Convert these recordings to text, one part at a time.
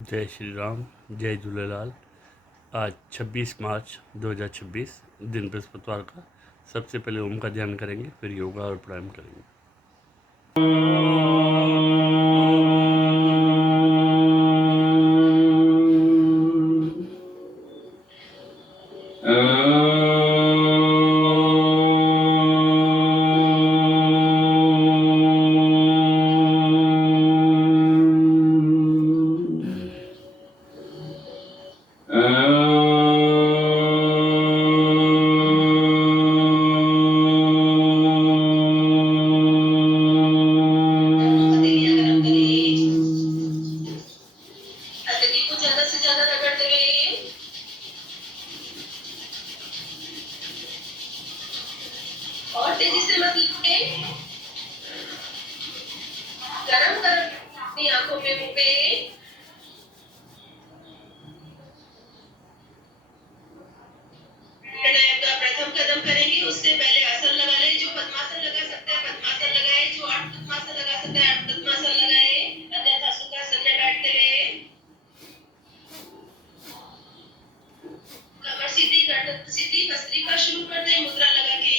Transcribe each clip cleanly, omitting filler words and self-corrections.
जय श्री राम, जय झूलेलाल। आज 26 मार्च 2026 दिन बृहस्पतिवार का। सबसे पहले ओम का ध्यान करेंगे, फिर योगा और प्राणायाम करेंगे। और तेजी से मत लिपटे, गरम कर अपनी आंखों पे मुंह पे। प्राणायाम का प्रथम कदम करेंगे, उससे पहले आसन लगा ले। जो पद्मासन लगा सकता है पद्मासन लगाए, जो अर्ध पद्मासन लगा सकता है अर्ध पद्मासन लगाए, अन्यथा सुखासन में बैठते हुए कमर सीधी, गर्दन सीधी, भस्त्रिका शुरू कर दे मुद्रा लगा के।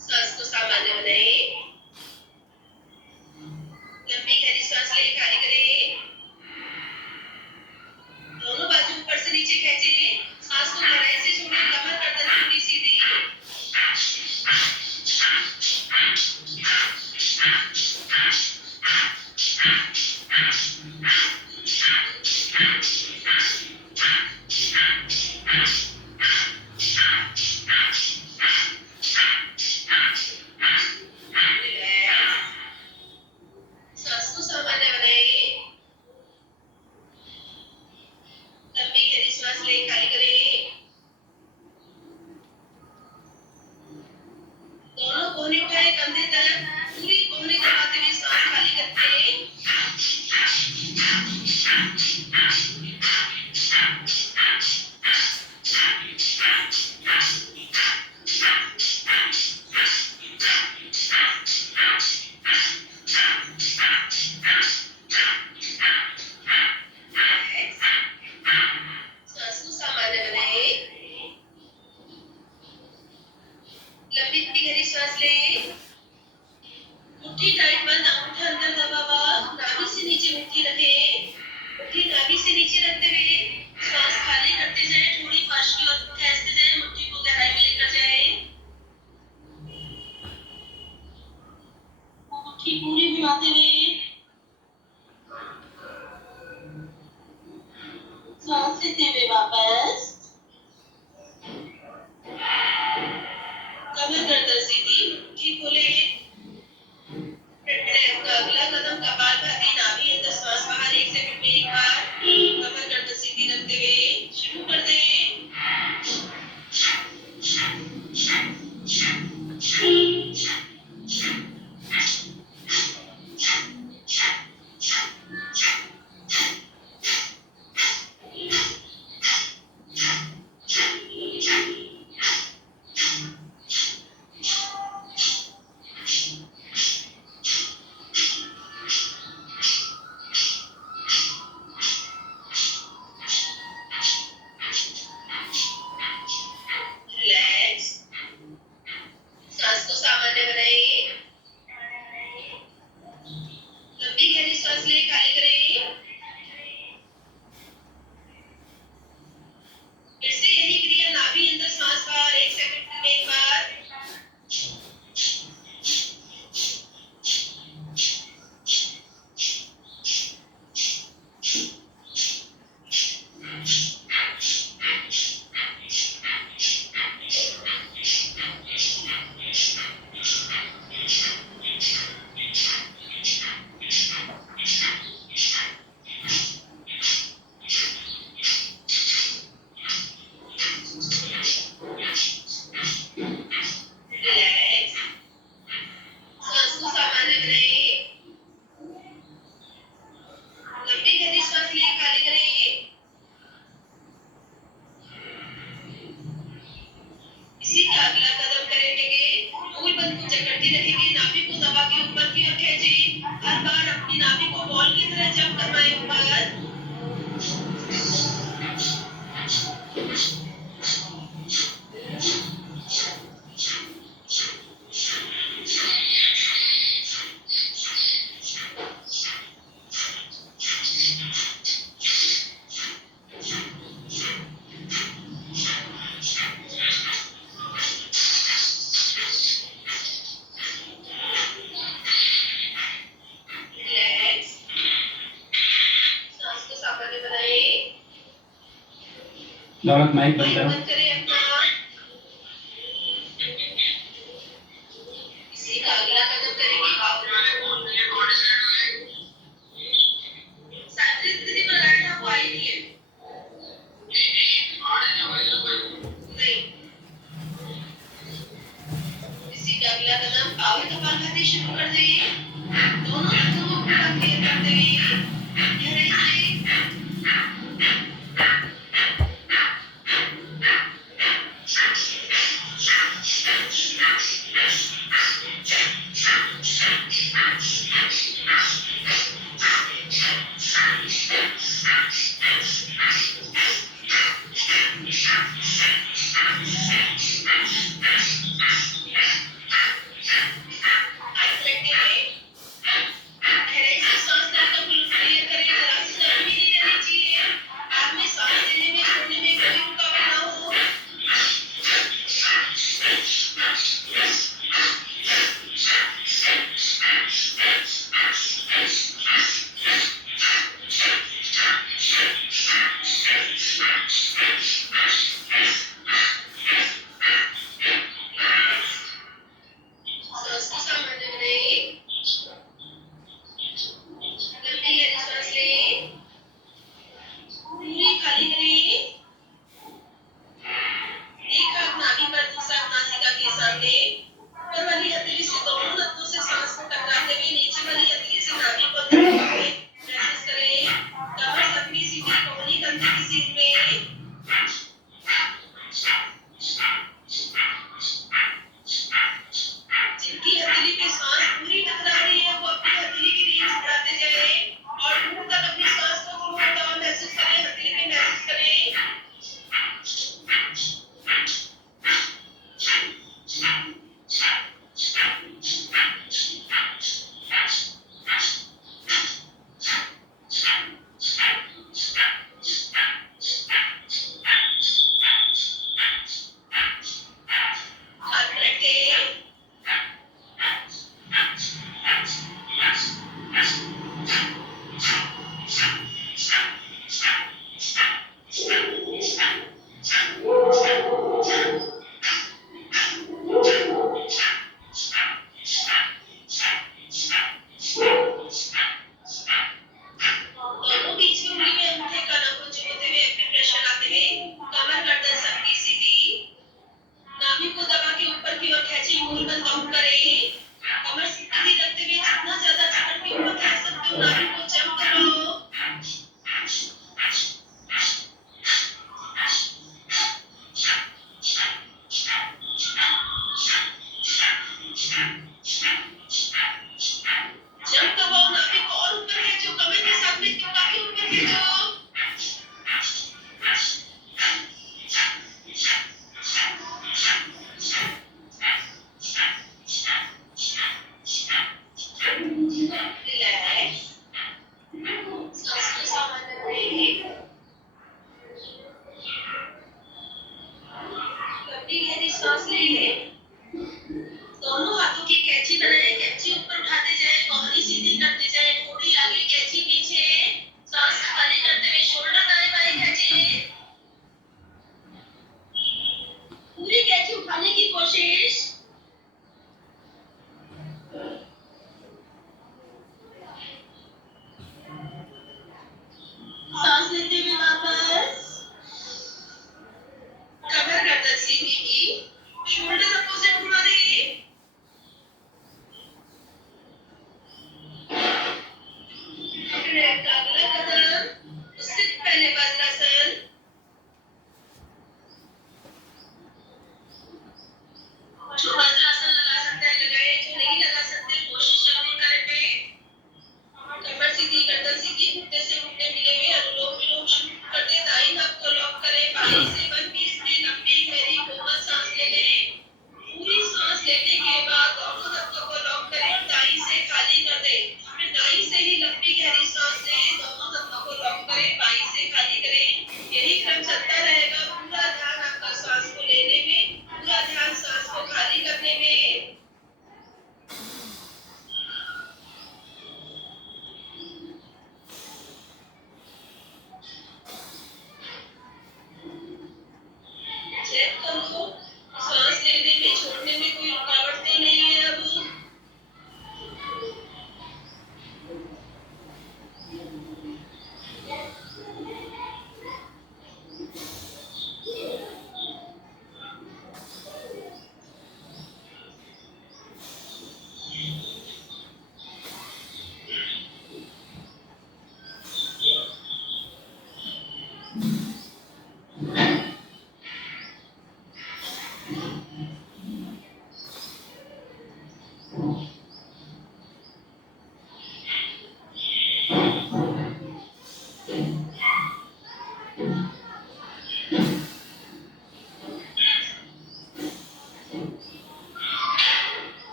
सांस को सामान्य बनाए, लंबी गहरी सांस ले, खाली करें, दोनों बाजू ऊपर से नीचे खींचे, सांस को गहराई से छोड़ें, कमर गर्दन पूरी सीधी। सांस को सामान्य बनाए, लंबी गहरी सांस ले, खाली करें, दोनों कोहनी उठाए कंधे तक, पूरी कोहनी दबाते हुए सांस खाली करते। सांस को सामान्य बनाए, लंबी गहरी सांस ले, मुट्ठी टाइट बंद, अंगूठा अंदर दबा हुआ, नाभि से नीचे मुट्ठी रखे, मुट्ठी नाभि से नीचे रखते हुए सांस खाली करते जाए, थोड़ी फर्श की ओर खींचते जाए, मुट्ठी को गहराई में लेकर जाए, मुट्ठी पूरी घुमाते हुए सांस लेते हुए वापस, कमर गर्दन सीधी, मुट्ठी खोले। प्राणायाम का अगला कदम कपालभाति, नाभि अंदर सांस बाहर, 1 सेकंड में एक बार, कमर गर्दन सीधी रखते हुए शुरू कर दे। ऊपर की ओर खींचे। हर बार अपनी नाभि को बॉल की तरह जंप करवाएं ऊपर। रिलैक्स। सांस को सामान्य बनाएं। दौलत माइक बंद माइक करो। बंद करें अपना। इसी का अगला कदम करेंगे शारीरिक स्थिति पर लाया था वो आई नहीं है। नहीं। इसी का अगला कदम आगे कपालभाति शुरू कर दें। दोनों हाथों को पूरा क्लियर करते हुए गहराई से आइस रखेंगे। गहराई से सांस लेकर बिल्कुल क्लियर करें। जरा सी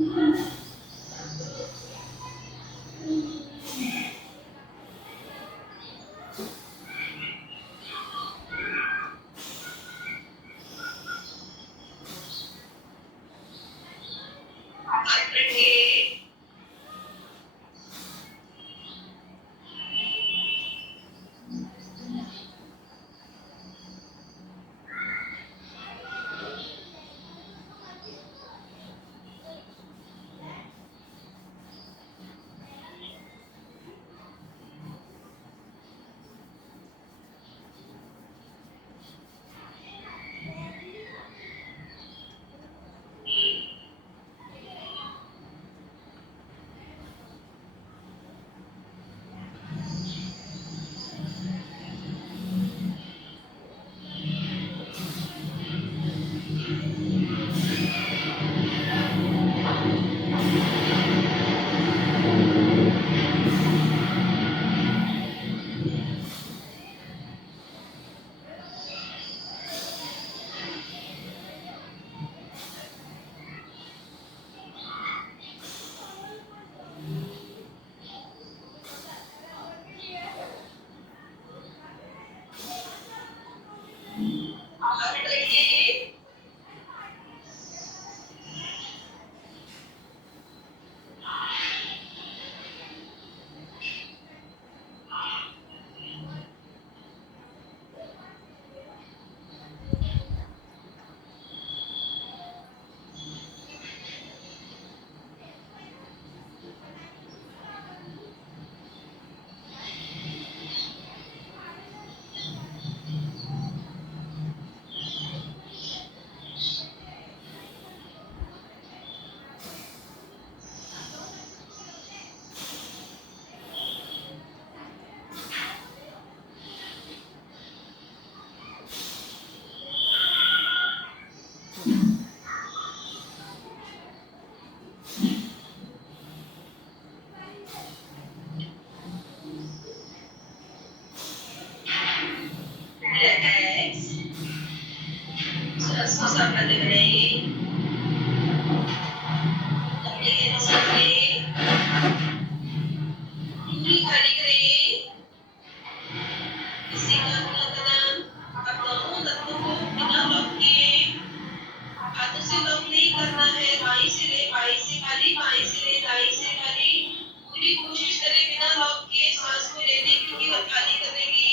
हाथ रखिए। हाथ रखिए। रिलैक्स। सांस को सामान्य बनाइए। अपनी सांस लें। पूरी खाली करिए। इसी का अगला कदम अब दोनों तत्वों को बिना लॉक किए हाथों से लॉक नहीं करना है। बाई से ले, बाई से खाली, बाई से ले, दाई से खाली। पूरी कोशिश करें बिना लॉक किए सांस को लेने की और खाली करने की।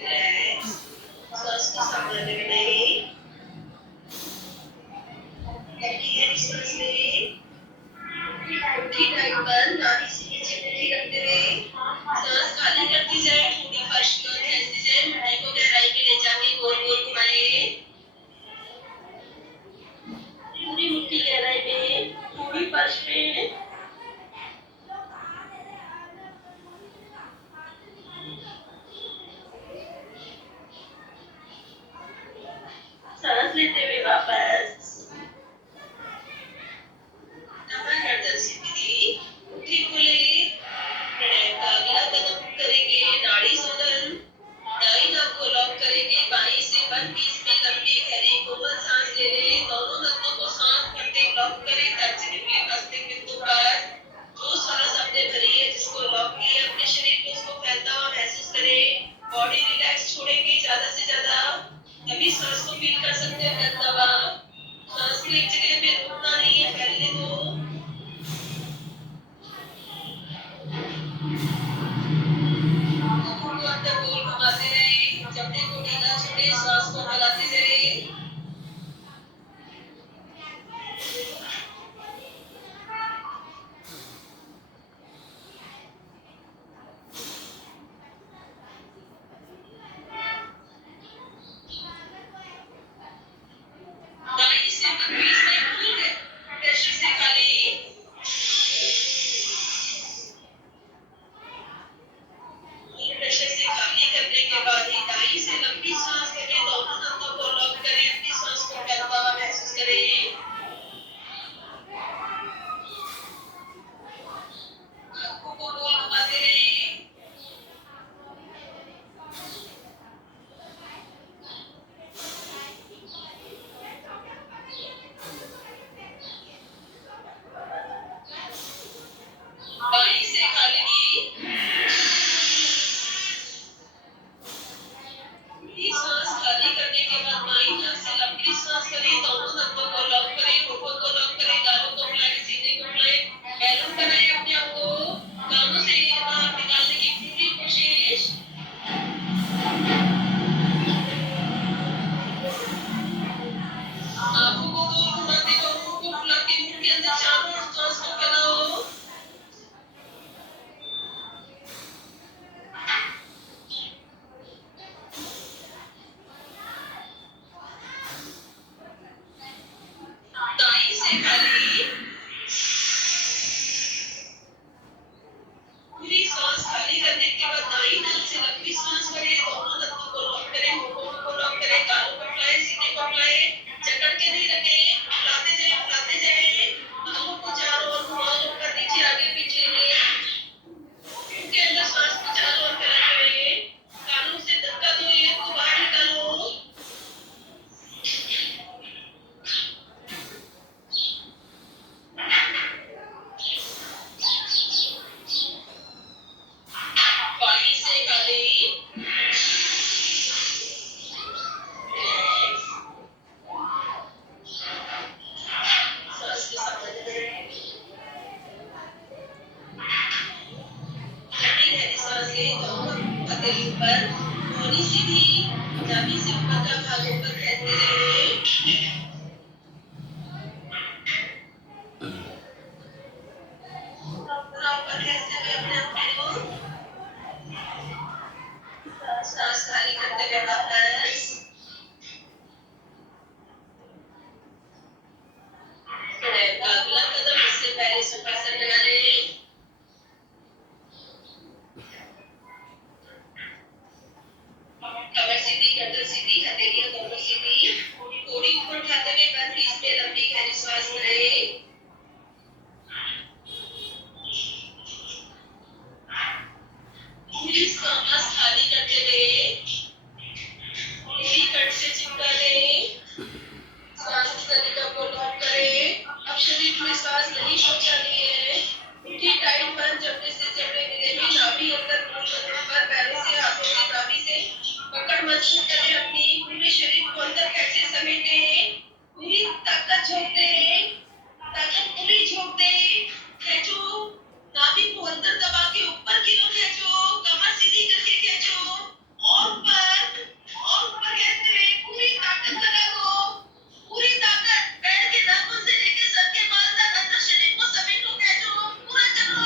रिलैक्स। सांस को सामान्य बनाइए। गहरी गहरी सांस लें। मुट्ठी टाइट बंद, नाभि से नीचे मुट्ठी रखते हुए सांस खाली करती जाए। थोड़ी फर्श की ओर खींचती जाए। मुट्ठी को गहराई में ले जाके गोल गोल घुमाएं। पूरी मुट्ठी गहराई में, थोड़ी फर्श पे। सांस लेते हुए वापस कमर गर्दन सीधी, मुट्ठी खोले। प्राणायाम का अगला कदम करेंगे नाड़ी शोधन। दाई नाक को लॉक करेंगे। बाई से 1 20 में लंबी गहरी कोमल सांस ले लें। दोनों नसों को शांत करते लॉक करें। पर धोनी सीधी नाभि से ऊपर का भाग ऊपर खींचते रहे। पूरा ऊपर खींचते हुए अपने अपने को सांस खाली करते हुए वापस अगला कदम इससे पहले सुखासन लगा ले। कमर सीधी, गर्दन सीधी, हथेलियां दोनों सीधी, कोड़ी ऊपर उठाते हुए बंद बीच में लंबी गहरी सांस लें। पूरी सांस खाली करते हुए पूरी कट से चिपका लें। सांस की तरीका को लॉक करें। अब शरीर में सांस नहीं पहुंचानी है। मुट्ठी टाइट बंद, जबड़े से जबड़े मिले हुए, नाभि अंदर, मूल बंधन पर, पैरों से हाथों से नाभि से पकड़ मजबूत करें। अपनी पूरे शरीर को अंदर कैसे समेटें, पूरी ताकत झोंक दें, ताकत पूरी झोंक दें। खींचो, नाभि को अंदर दबा के ऊपर की ओर खींचो, कमर सीधी करके खींचो और ऊपर खींचते हुए पूरी ताकत लगा दो। पूरी ताकत पैर के नाखून से लेकर सर के बाल तक अंदर शरीर को समेटो, खींचो, पूरा चलो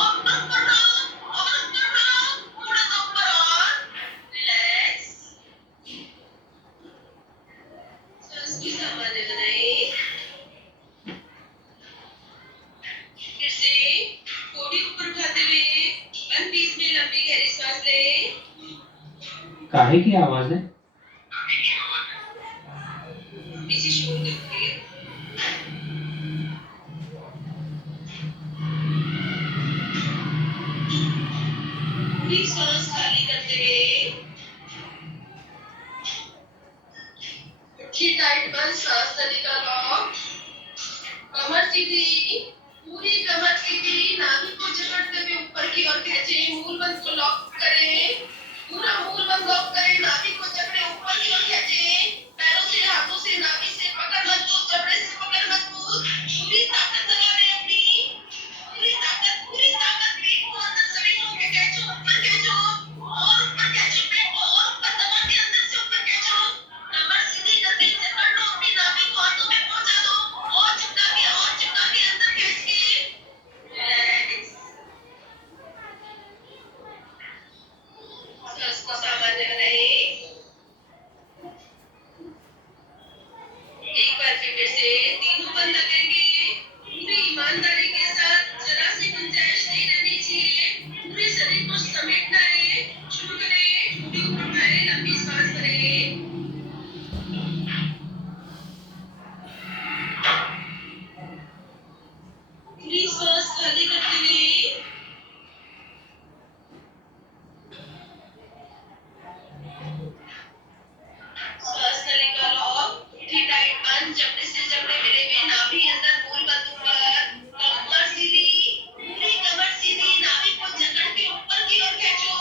और ऊपर रहो, थोड़ा सा ऊपर और रिलैक्स। सांस की सामान्य बनाएं। फिर से कोड़ी ऊपर उठाते हुए बंद बीच में लंबी गहरी सांस लें। काहे की आवाज है? किसी शोर करके पूरी सांस खाली करते हुए मुट्ठी टाइट बंद, सांस तरीका लॉक। कमर सीधी, पूरी कमर सीधी, नाभि को जकड़ते हुए ऊपर की ओर खींचें। मूल बंध को लॉक करें, पूरा मूल बंध लॉक करें। नाभि को जकड़े ऊपर की ओर खींचें। पैरों से हाथों से नाभि से पकड़ मजबूत, जबड़े से पकड़ मजबूत। पूरी ताकत लगा रहे अपनी, पूरी ताकत पेट को अंदर समेटो के खींचो, ऊपर खींचो और ऊपर खींचो। पेट को और ऊपर दबा के अंदर से ऊपर खींचो। कमर सीधी करके जकड़ लो, अपनी नाभि को हाथों में पहुंचा दो और चिपका के अंदर खींच के रिलैक्स। सांस को सामान्य बनाएं। एक बार फिर से तीनों बंद लगेंगे। पूरी ईमानदारी के साथ, जरा सी गुंजाइश नहीं रहनी चाहिए। पूरे शरीर को समेटना है। शुरू करें, ठोड़ी ऊपर उठाएं, लंबी सांस भरें। पूरी सांस खाली करते हुए सांस नलिका लॉक, मुट्ठी टाइट बंद, जबड़े से जबड़े मिले हुए, नाभि अंदर, मूल बंध ऊपर, कमर सीधी, पूरी कमर सीधी, नाभि को जकड़ के ऊपर की ओर खींचो।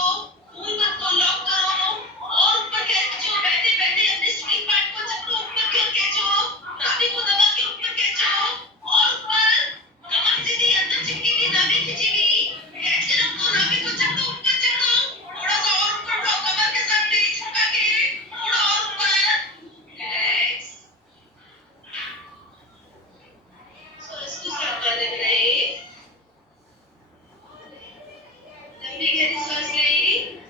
मूल बंध को लॉक करो और ऊपर खींचो। बैठे बैठे अपने स्प्लिट पार्ट को जकड़ो, ऊपर की ओर खींचो। नाभि को दबा के ऊपर खींचो और ऊपर। कमर सीधी, अंदर चिपकी हुई नाभि खींची हुई, खींच के रखो। नाभि को जकड़ो, ऊपर चढ़ो, थोड़ा सा और ऊपर उठाओ, कमर के साथ पेट झुका के थोड़ा और ऊपर रिलैक्स। सांस को सामान्य बनाएं। लंबी गहरी सांस लें।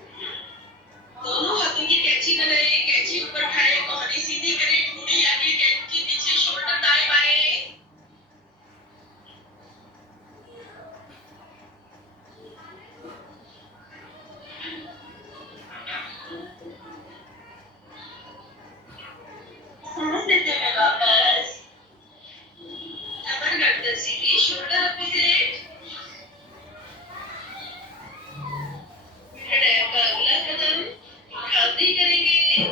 दोनों हाथों की कैंची बनाएं, कैंची ऊपर उठाएं, कोहनी सीधी करें, ठोड़ी आगे, कैंची पीछे, शोल्डर दाएं बाएं। सांस लेते हुए वापस कमर, गर्दन सीधी, शोल्डर अपोजिट। प्रणय का अगला कदम उठावती करेंगे।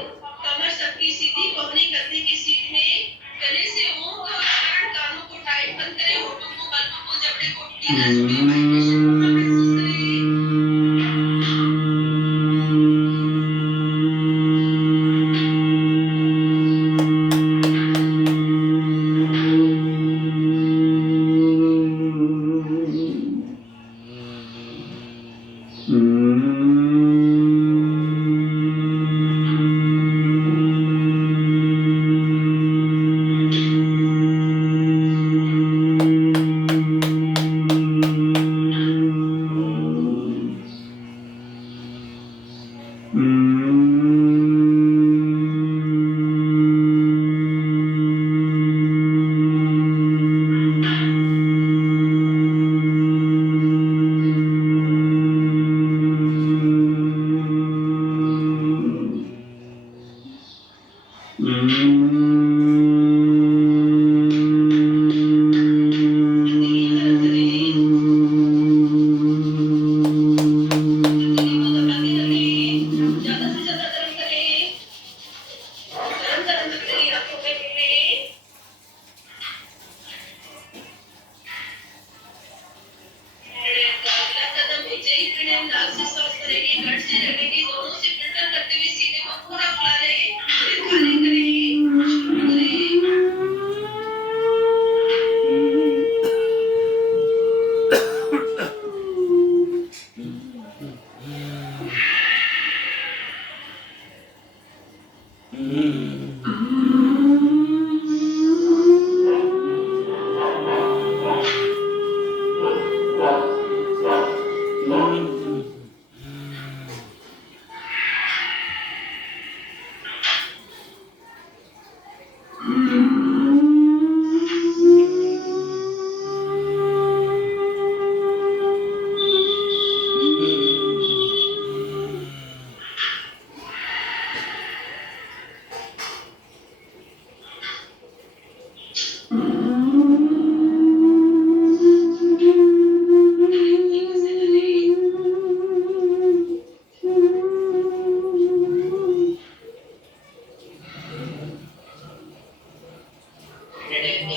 कमर सबकी सीधी, कोहनी कंधे की सीध में, गले से ओम का उच्चारण, कानों को टाइट बंद करें, होठों को, पलकों को, जबड़े को ढीला छुए, वाइब्रेशन पूरा महसूस करें।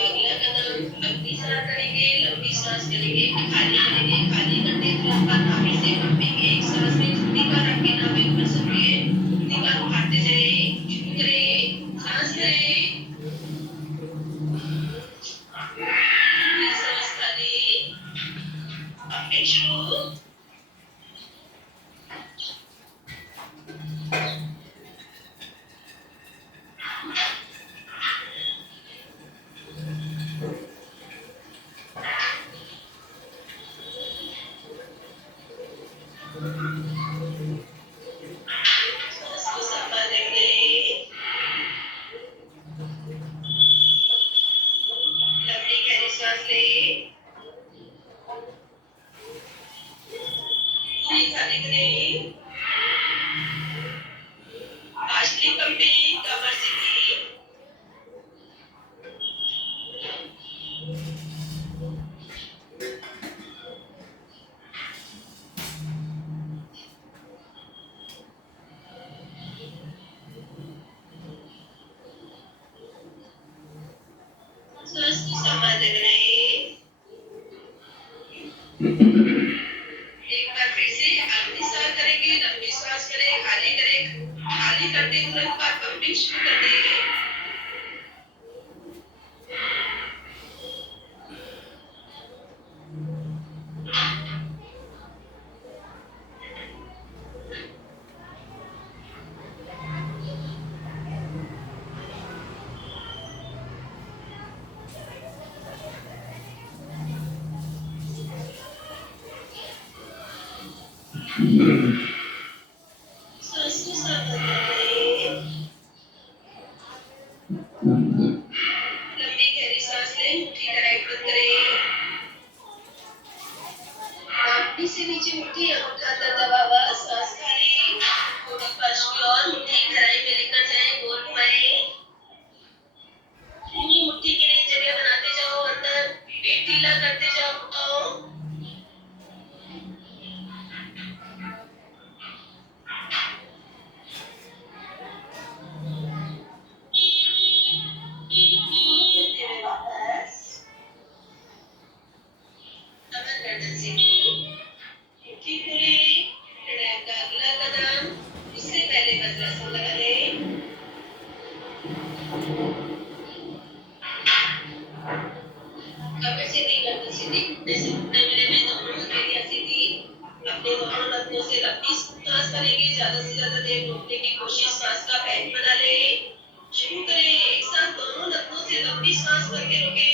अगला कदम लंबी सांस करेंगे, लंबी सांस करेंगे, खाली करेंगे, खाली करते तुरंत बाद नाभि से कंपेंगे, एक सांस में जितनी बार आपकी नाभि भर सके उतनी बार उठाते जाइए, शुरू करें, सांस लें, पूरी सांस खाली, फिर शुरू, सांस को संभाल लेंगे, लंबी गहरी सांस लें, पूरी खाली करें, पाछली कंपी, कमर सीधी, सांस को संभाल लें, एक बार फिर से अगली सांस करेंगे, लंबी सांस करें, खाली करें, खाली करते तुरंत बाद पंपिंग शुरू कर दें, सांस को संभाल लें, लंबी गहरी सांस लें, मुट्ठी का राइट बंद करें, नाभि से नीचे मुट्ठी, अंगूठा अंदर दबा हुआ, सांस खाली, थोड़ी फर्श की ओर मुट्ठी गहराई में लेकर जाएं, गोल घुमाएं, पूरी मुट्ठी के लिए जगह बनाते जाओ, अंदर पेट ढीला करते जाओ, उठाओ, करते हुए वापस, कमर गर्दन सीधी, मुट्ठी खोलें, प्राणायाम का अगला कदम, उससे पहले वज्रासन लगा लें, कमर सीधी, गर्दन सीधी, घुटने से घुटने मिले हुए, दोनों हथेलियां सीधी, अपने दोनों नथनों से लंबी सांस करेंगे, ज्यादा से ज्यादा देर रोकने की कोशिश, सांस का बैंड बना लें, शुरू करें, एक साथ दोनों नथनों से लंबी सांस भर के रोकें,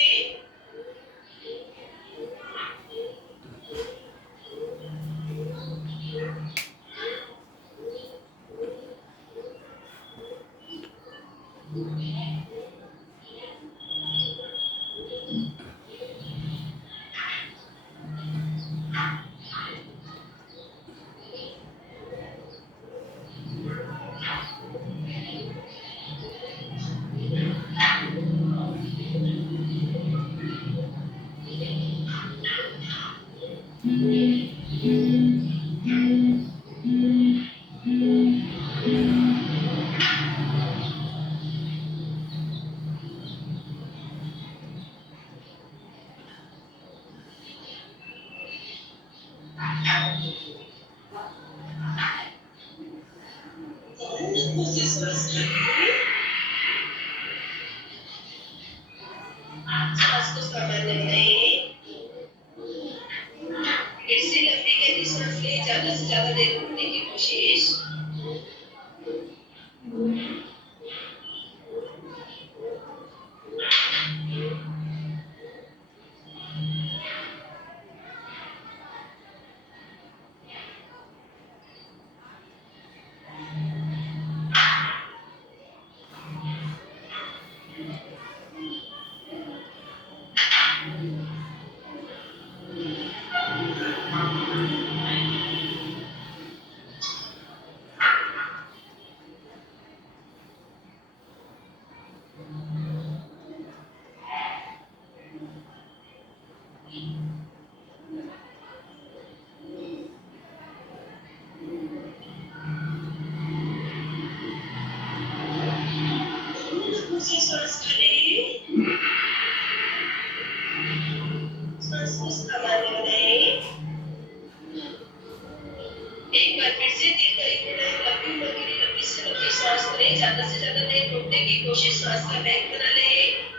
दोनों नथनों से सांस खाली, सांस को संभाल लें, फिर से लंबी गहरी सांस लें, ज्यादा से ज्यादा देर रुकने की कोशिश, करें, ज्यादा से ज्यादा देर रुकने की कोशिश, सांस का बैंक बना लें।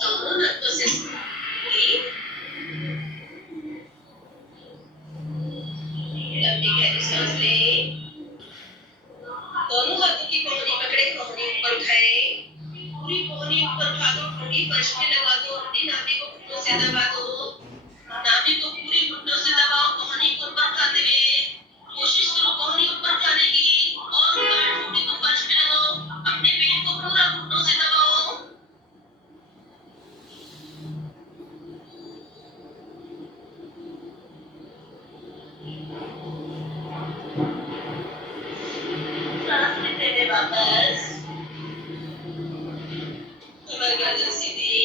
दोनों नसों से लंबी गहरी सांस लें। दोनों हाथों की कोहनी पकड़े, कोहनी ऊपर उठाएं। पूरी कोहनी ऊपर उठा दो, ठोड़ी फर्श में लगा दो, अपनी नाभि को घुटनों से दबा दो। नाभि को पूरी घुटनों से दबाओ, कोहनी को ऊपर उठाते हुए कोशिश करो कोहनी ऊपर उठाने की, और ऊपर ठोड़ी को फर्श में लगाओ, अपने पेट को पूरा घुटनों से दबाओ। सांस लेते हुए वापस कमर गर्दन सीधी।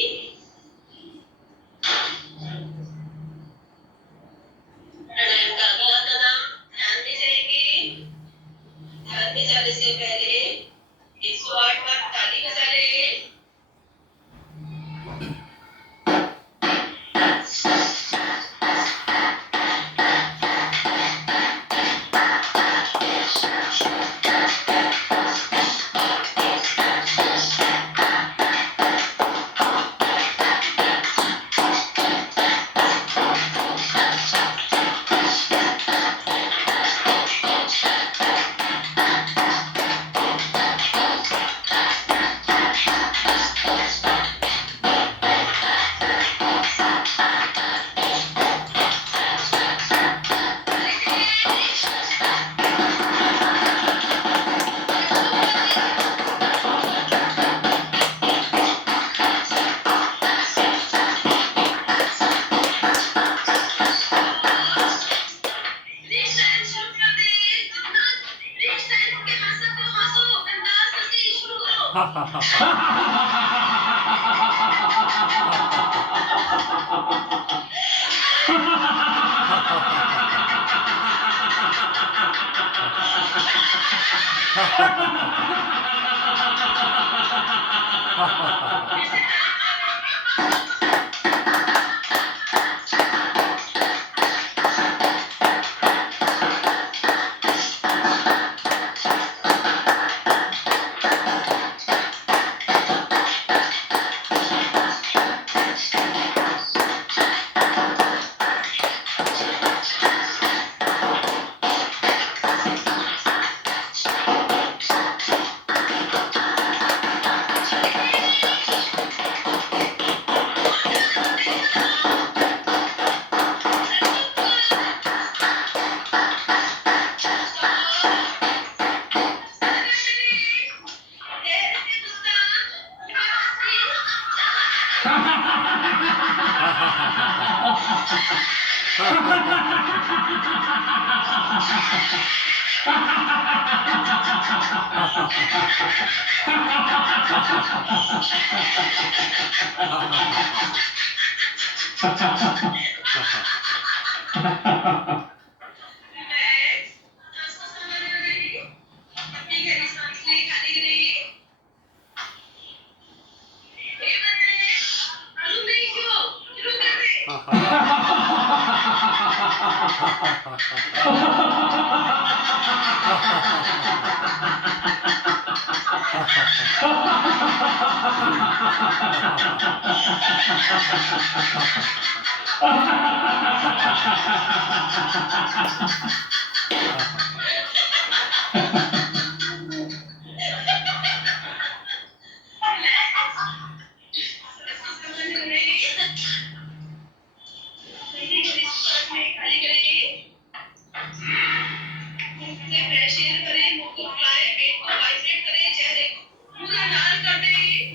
प्राणायाम का अगला कदम ध्यान में जाएंगे। ध्यान में जाने से पहले 108 बार ताली बजा लें। फ्रीस्टाइल शुरू कर दें। जितना फ्रीस्टाइल के हंस सकते हो हंसो, बिंदास हंसी शुरू करो।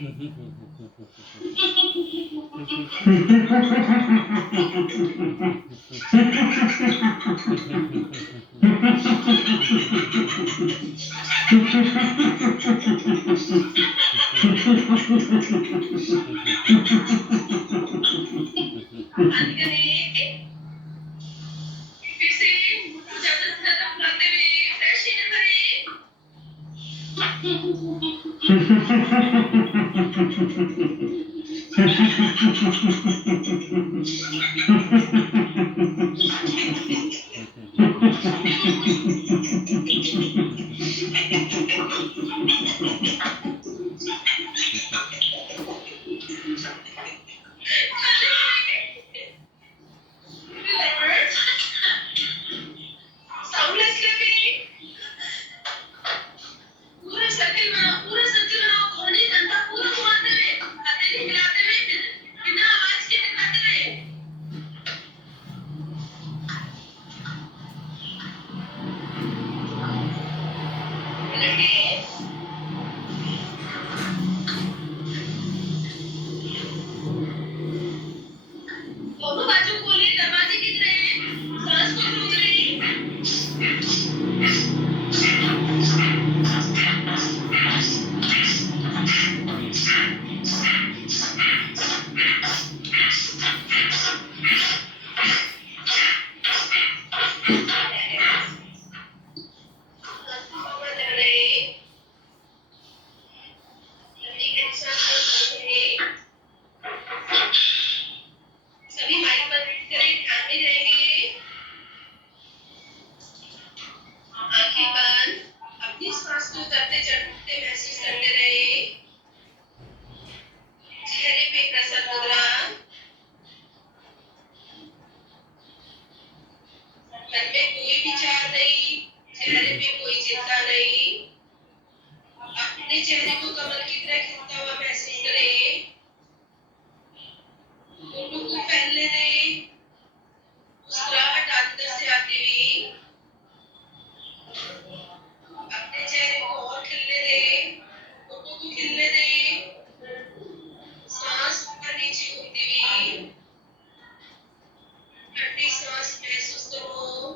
అందుకని फिर से ज्यादा खत्म करते हुए फ्रेश एयर भरे साउंडलेस लिविंग पूरा सर्किल बनाओ धोनी जनता पूरा घुमाते हुए हथेली हिलाते हुए बिना आवाज के दिखाते हुए लड़के दोनों बाजू खोले दरवाजे की तरह सांस को रोक रहे हवा ले रहे लड़की के निशान कर रहे सभी माइक पर करें ध्यान में रहेंगे आंखें बंद अपनी सांस को उतरते चढ़ते महसूस करते रहे चेहरे पे प्रसन्न मुद्रा मन में कोई विचार नहीं चेहरे पे कोई चिंता नहीं अपने चेहरे को कमल की तरह खिलता हुआ महसूस करें होठों को फैलने दें मुस्कुराहट अंदर से आती हुई अपने चेहरे को और खिलने दें होठों को खिलने दें सांस ऊपर नीचे होती हुई ठंडी सांस महसूस करो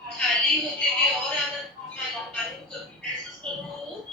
खाली होते हुए और आनंद महसूस करो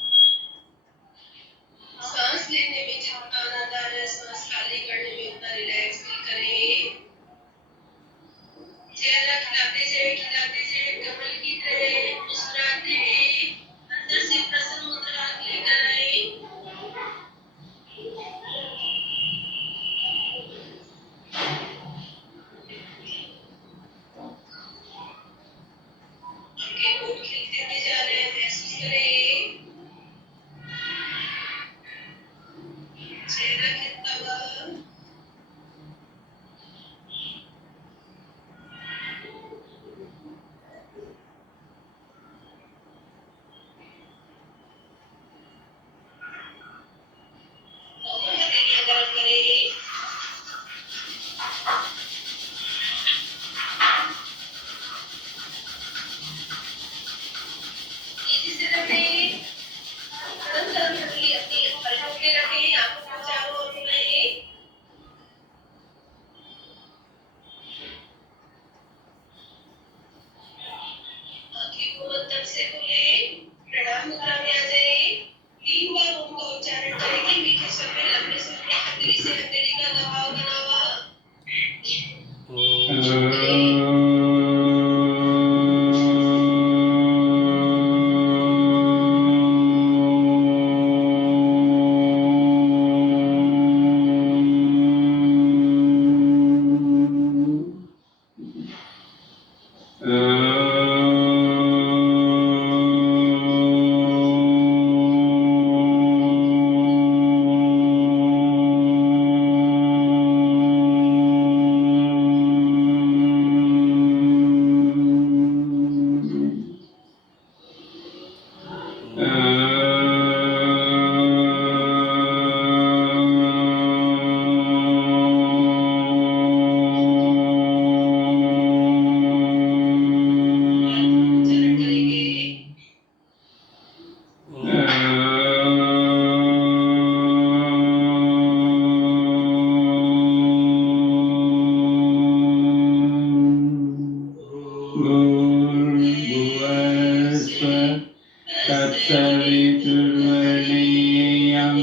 तत्सवितुर्वरेण्यं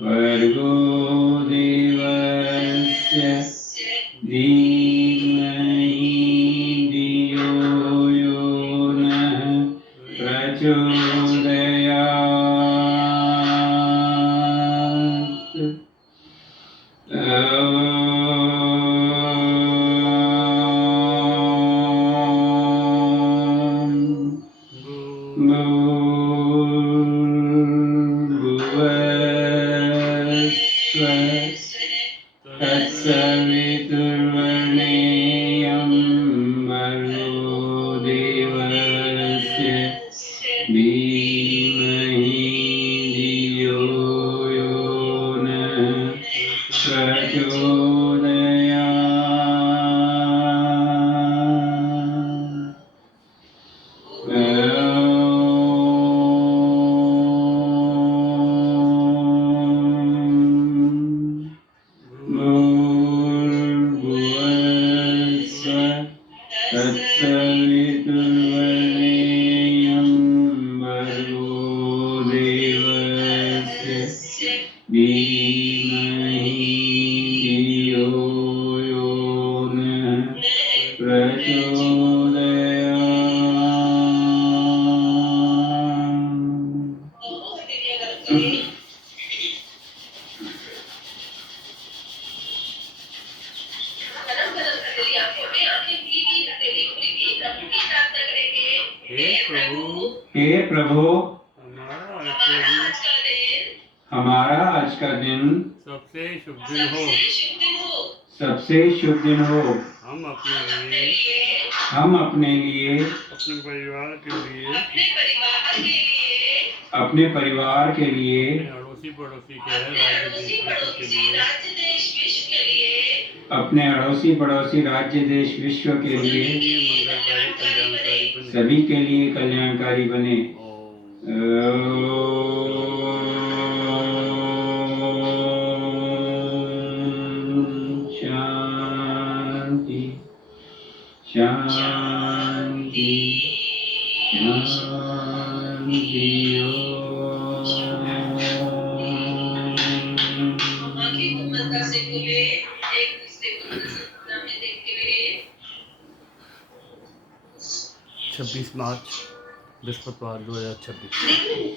भर्गो देवस्य धीमहि धियो यो नः प्रचोदयात्। तत्सवितुर्वरेण्यं भर्गो देवस्य धीमहि धियो यो नः तत्सवितुर्वरेण्यं भर्गो देवस्य धीमहि धियो यो नः प्रचोदयात्। हे प्रभु, हमारा आज का दिन सबसे शुभ दिन हो। सबसे शुभ दिन हो। हम अपने लिए अपने परिवार के लिए अपने परिवार के लिए अड़ोसी पड़ोसी के राज्य देश विश्व के लिए अपने अड़ोसी पड़ोसी राज्य देश विश्व के लिए मंगलकारी कल्याणकारी बने। सभी के लिए कल्याणकारी बने। शांति शांति शांति। आंखें को मंदा से खोले, एक दूसरे को नजर में देखते हुए। 26 मार्च बृहस्पतिवार 2026।